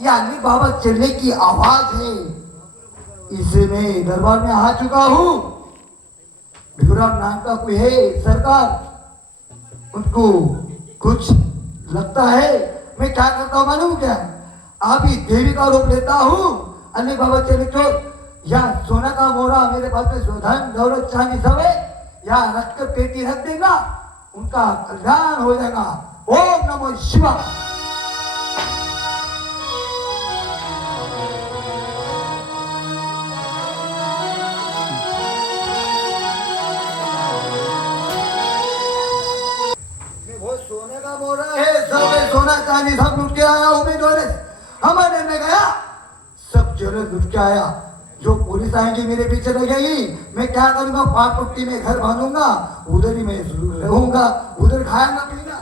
ये अली बाबा चलने की आवाज़ है। इसे मैं दरबार में आ चुका हूँ। भिवराम नाम का कोई है सरकार? उनको कुछ लगता है? मैं क्या करता हूँ मालूम क्या? आप ही देवी का रूप लेता हूँ। अली बाबा चले चोर या सोना का मोरा मेरे पास में धन दौलत, चांदी सब है, या रख कर पेटी रख देगा, उनका कल्याण हो जाएगा। ओम नमो शिवा सोना चांदी सब लुट के आया हूँ हमारे में गया। सब चोर लुट के आया। जो पुलिस आएंगी मेरे पीछे लगेगी। मैं क्या करूंगा? पाक पुट्टी में घर बांधूंगा। उधर ही मैं रहूंगा। उधर खाएगा पीना।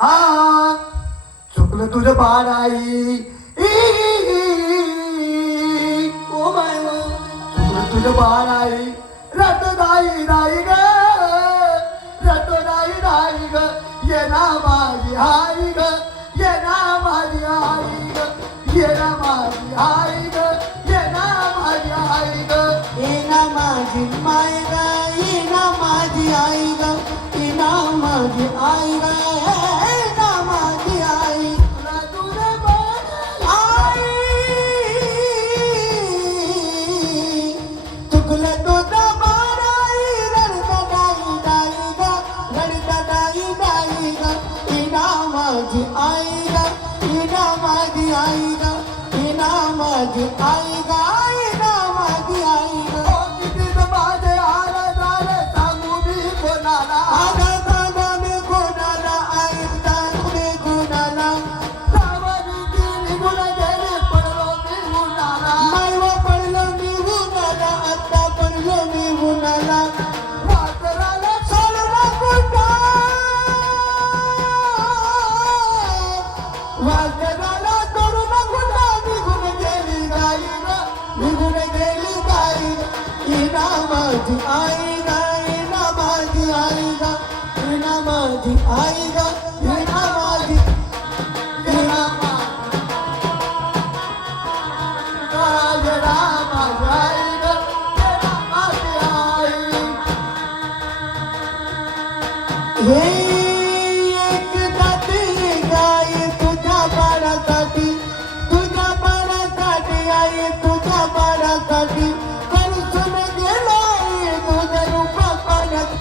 हाँ चुकल तुझं बाहर आई। ओ माय वा. चुकलं तुझं आई। रत दाई दाई ग। ये ना माझी आई ग येना माझी आई किती माझे आला सांगू मी कोणाला मी कोणाला मी कोणाला सावरी निघून गेली पडलो मी उन्हाला मायवा पडलो मी आता पडलो मी उन्हाला वासराला सोडला माझी आई ग माझी आई ग इना माझी आई गा इना माझी इना माझे राम आई ग माझी आई हे एक दाती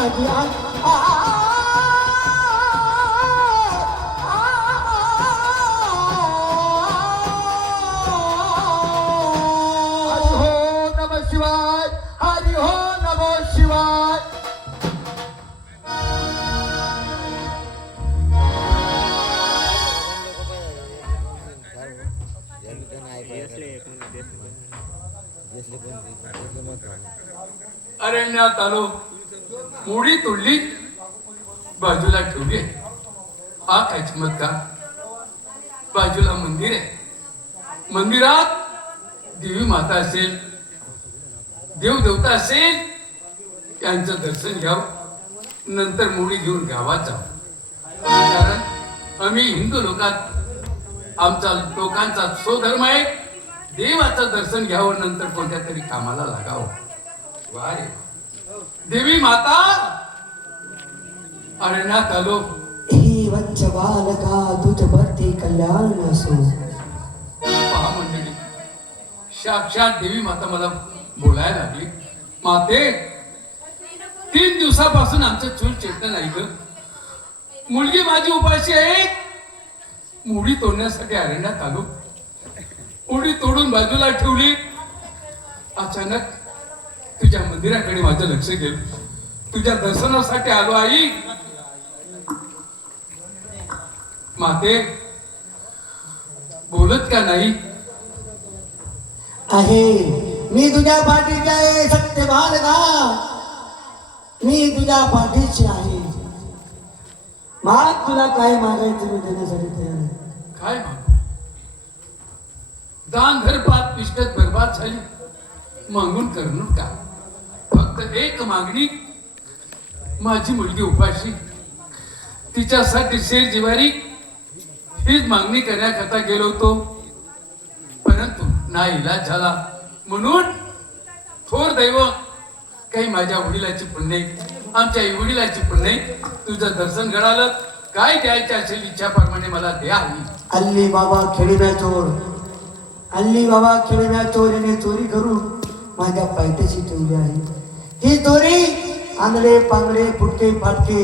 माझी शिवाय शिवाय अरण्यात आलो मोडी तोडली. बाजूला ठेवली हा काय बाजूला मंदिर आहे. मंदिरात देवी माता असेल देव देवता असेल त्यांचं दर्शन घ्यावं. नंतर मुळी घेऊन गावात जावं. कारण आम्ही हिंदू लोकात आमचा लोकांचा स्वधर्म आहे. देवाचं दर्शन घ्यावं नंतर कोणत्या तरी कामाला लागावं. वा रे. देवी माता। अरण्यात आलो ही वंच बालका तुझ भरती कल्याण असो। पहा मंडळी साक्षात देवी माता मला बोलायला लागली. माते तीन दिवसापासून आमचं चूल चेतन ग. मुलगी माझी उपाशी आहे. मुडी तोडण्यासाठी अरण्यात आलो उडी तोडून बाजूला ठेवली. अचानक तुझ्या मंदिराकडे माझं लक्ष गेलं तुझ्या दर्शनासाठी आलो आई. माते बोलत का नाही? आहे. मी तुझ्या पाठीची आहे सत्य बालका. मी तुझ्या पाठीची आहे. माग तुला काय मागायचं मी देण्यासाठी तयार आहे? काय दान धरपात पिष्टत बरबाद झाली. मागून करणं का? फक्त एक मागणी. माझी मुलगी उपाशी. तिच्यासाठी शेर जिवारी हीच मागणी करण्याकरता गेलो होतो. परंतु नाही इलाज झाला. म्हणून थोर दैव काही माझ्या वडिलाची पुण्य आमच्या आई वडिलाची पुण्य तुझं दर्शन घडालं. काय द्यायचं असेल इच्छाप्रमाणे मला द्या अल्ली बाबा खेळीम्या चोर अल्ली बाबा खेळीम्या चोरीने चोरी करून माझ्या पायथ्याशी ठेवली आहे. ही चोरी आंधळे पांगडे फुटके फाटके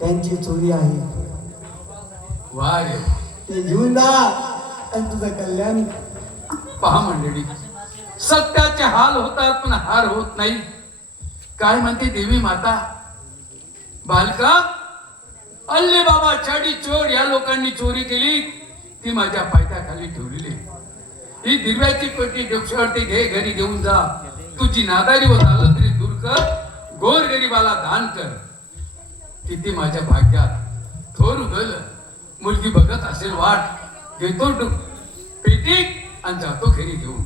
त्यांची चोरी आहे. ते घेऊन जा आणि तुझं कल्याण. पहा मंडळी सत्याचे हाल होतात पण हार होत नाही. काय म्हणते देवी माता? बालका अल्ले बाबा चाडी चोर या लोकांनी चोरी केली ती माझ्या पायथ्याखाली ठेवलेली. ही दिव्याची पेटी डोक्यावरती घे घरी घेऊन जा. तुझी नादारी व झालं तरी कर गोर गरीबाला दान कर. किती माझ्या भाग्यात थोर उगल मुलगी बघत असेल वाट घेतो पेटी आणि जातो घरी घेऊन.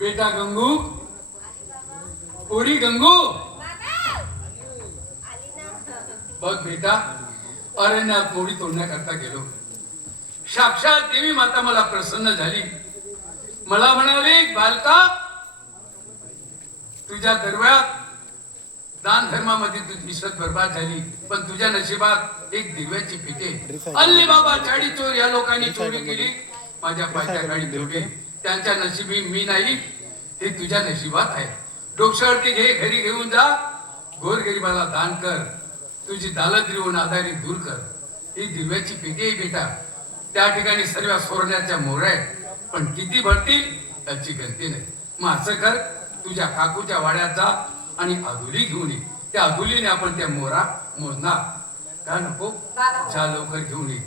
बेटा गंगू ओडी गंगू. बघ बेटा अरण्यात मोडी तोडण्याकरता गेलो. साक्षात देवी माता मला प्रसन्न झाली. मला म्हणाली बालका तुझ्या दरव्यात दान धर्मामध्ये तुझी इसत बर्बाद झाली पण तुझ्या नशिबात एक दिव्याची पिके अल्ली बाबा चाडी चोर या लोकांनी चोरी केली. माझ्या पायच्या गाडी ठेवली त्यांच्या नशिबी मी नाही. हे तुझ्या नशिबात आहे. डोक्षावरती घे घरी घेऊन जा. गोरगरिबाला दान कर. तुझी दालद्री व नादारी दूर कर. ही दिव्याची पिके बेटा त्या ठिकाणी सर्व सोरण्याच्या मोर आहेत. पण किती भरतील त्याची गणती नाही. मग असं कर तुझ्या काकूच्या वाड्यात जा आणि अधुली घेऊन ये. त्या अधुलीने आपण त्या मोरा मोजणार का नको? जा लवकर घेऊन ये.